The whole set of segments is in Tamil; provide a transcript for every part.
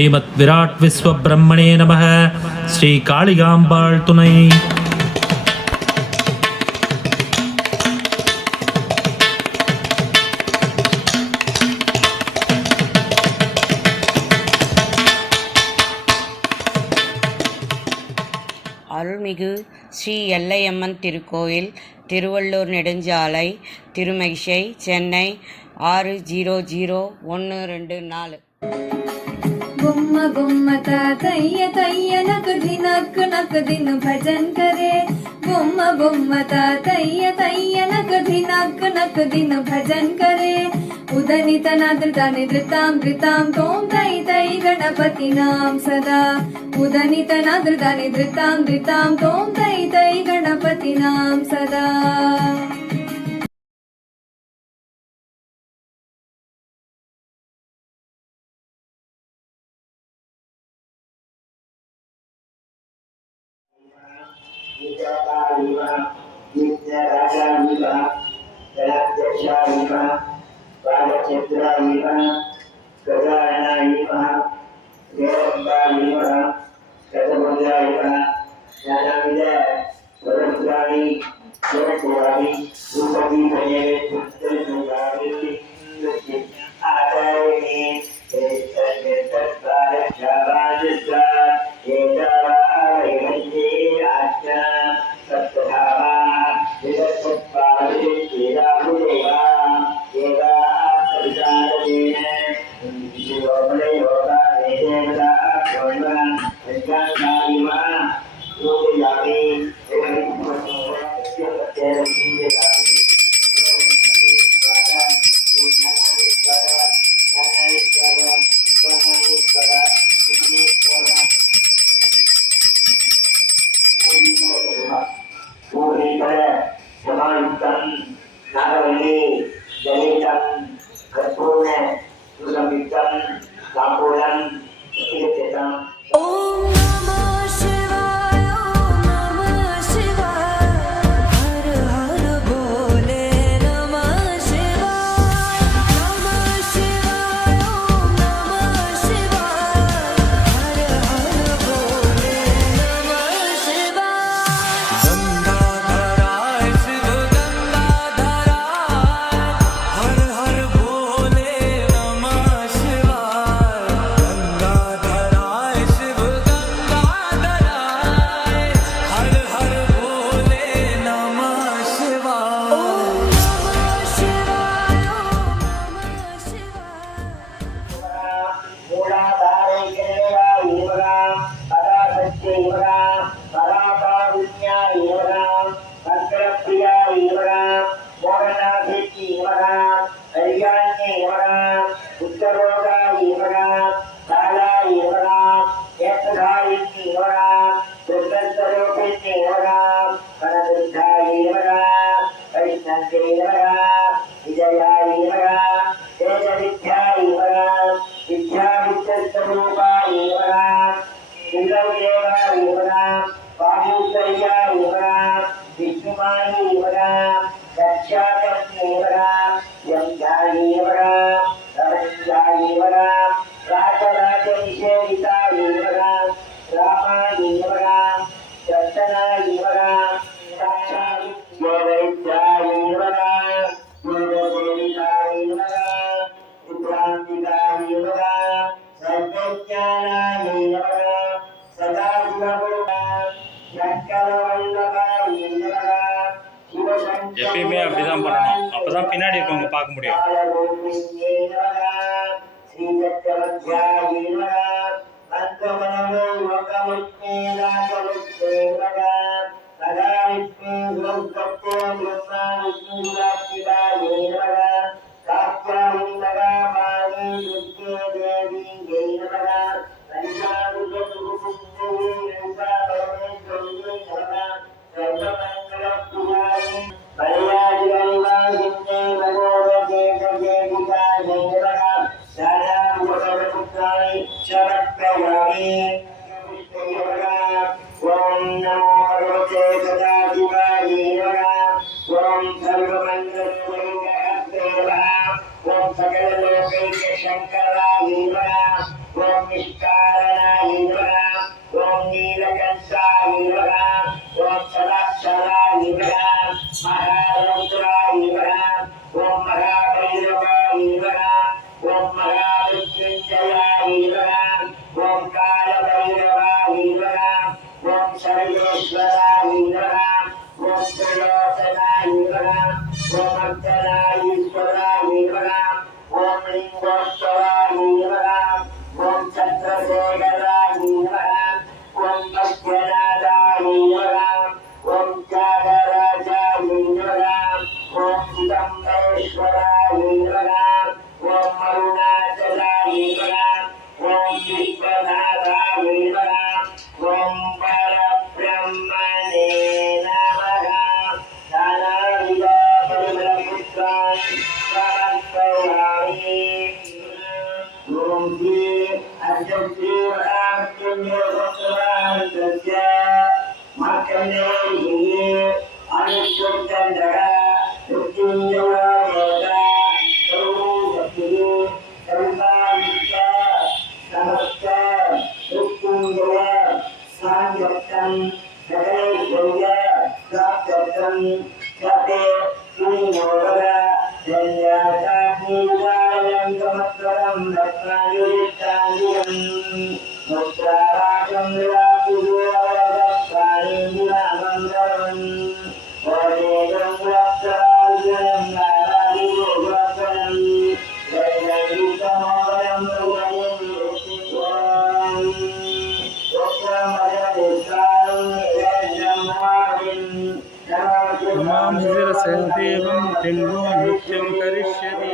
ஸ்ரீமத் விராட் விஸ்வபிரம்மணே நமः. ஸ்ரீ காளிகாம்பாள் துணை. அருள்மிகு ஸ்ரீ எல்லையம்மன் திருக்கோயில், திருவள்ளூர் நெடுஞ்சாலை, திருமகிஷை, சென்னை 600124. गुम्म गुम्म तैय तैय नक दिन भजन करे। गुम्म गुम्म तैय तैय नक दिन भजन करे। उदनित नृतानि धृतां धृतां तों तै तै गणपति नाम सदा। उदनित नृतानि धृतां धृतां तों तै तै गणपति नाम सदा. எப்பயுமே அப்படிதான் பண்ணணும், அப்பதான் பின்னாடி இருக்கவங்க பார்க்க முடியும். निष्कारणाय नमः ओम नीलकंठाय नमः ओम सदाक्षराय नमः महारुद्राय नमः ओम महाभैरवाय नमः ओम महामृत्युंजयाय नमः ओम कालभैरवाय नमः ओम सर्वेश्वराय नमः ओम त्रिलोचनाय नमः ओम अर्धनारीश्वराय नमः ओम लिंगोत्सवाय नमः ओम चंद्रशेखराय नमः ओम मध्यनादाय नमः ओम त्यागराजाय नमः ओम चिदंबरेश्वराय नमः ओम अरुणाचलाय नमः ओम विश्वनाथाय नमः ओम परब्रह्मणे नमः नानाविध परिमलपुष्पाणि समर्पयामि ओम श्री अष्टश्री रामचंद्र मार्कंडेय अनुष्ठुचंद्र मृत्युंजय सर्वशक्ति सर्वाविद्या समस्त मृत्युंजय सांगतं सकलैश्वर्य प्राप्तं सते श्रीमोदर जन्यासाग्निवालयं समत्वरं रत्नायुक्तांगिरं मुक्ताराजं विलापुरुवरदत्तानिन्दिरामन्दरं वरेदं रक्तराजनं नारादिगोवर्धनं जययुतमोदयं भुवनं सेवं तिन्नो नृत्यं करिष्यति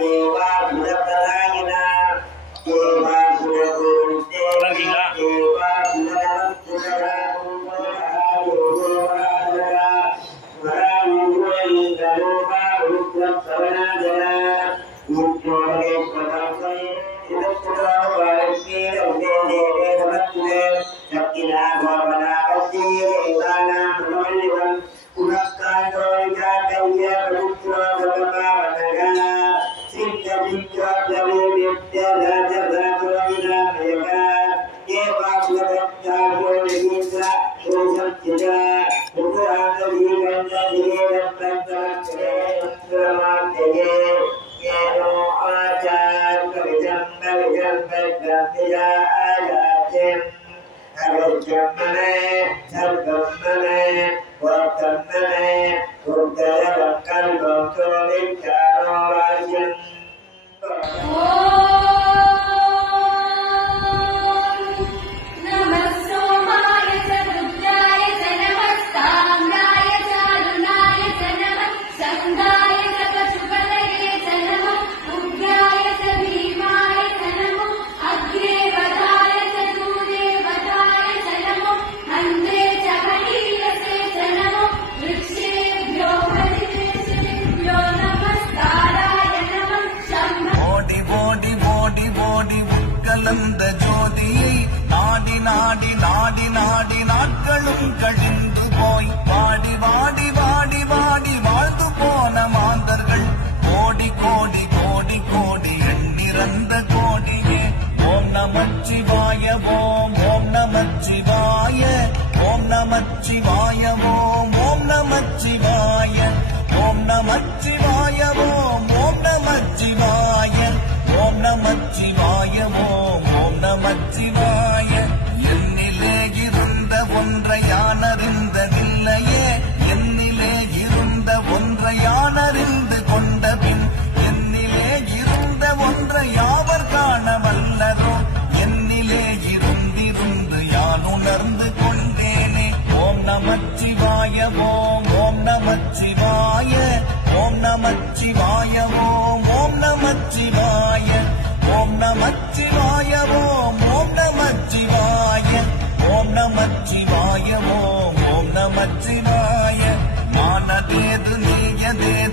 Dewa கலந்த ஜோதியை நாடி நாடி நாடி நாடி நாட்களும் கழிந்து போய் வாடி வாடி வாடி வாடி வாழ்ந்து போன மாந்தர்கள் கோடி கோடி கோடி கோடி எண்ணிறந்த கோடியே ஓம் நமச்சிவாய ஓம் ஓம் நமச்சிவாய ஓம் நமச்சிவாய ஓம் ஓம் நமச்சிவாய ஓம் நமச்சிவாய ஓம் ஓம் நமச்சிவாய ஓம் நமச்சிவாய ஓம் ஓம் நமச்சிவாய என்னிலே இருந்த ஒன்றை யானறிந்ததில்லையே என்னிலே இருந்த ஒன்றை யானறிந்து கொண்ட பின் என்னிலே இருந்த ஒன்றை யாவர் காண வல்லரோ என்னிலே இருந்திருந்து யான் உணர்ந்து கொண்டேனே ஓம் நமச்சிவாய ஓம் ஓம் நமச்சிவாய ஓம் நமச்சிவாய ஓம் ஓம் நமச்சிவாய ஓம் நமச்சிவாய ஓம் ஓம் நமச்சிவாய ஓம் நமச்சிவாய ஓம் ஓம் நமச்சிவாய மானதேது நீயதேது